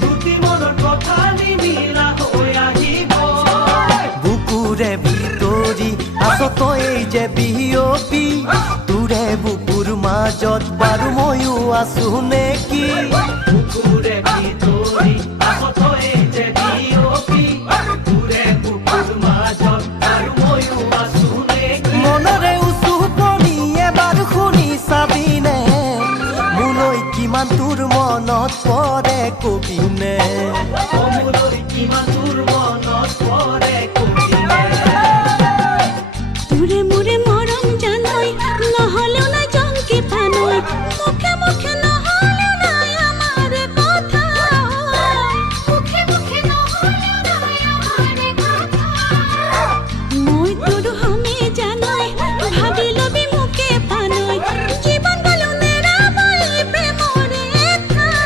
দুটি মনৰ কথা নিমিলা হৈ আহিব বুকুৰে ভিতৰি আছ তই যে বিয়পি তোৰে বুকুৰ মাজত বাৰু ময়ো আছো নেকি বুকুৰে ভিতৰি আছ তই যে বিয়পি তোৰে বুকুৰ মাজত বাৰু ময়ো আছো নেকি মনৰে উচুপনি এবাৰ শুনি চাবিনে মোলৈ কিমান তোৰ মনত পৰে কবিনে মোলৈ কিমান তোৰ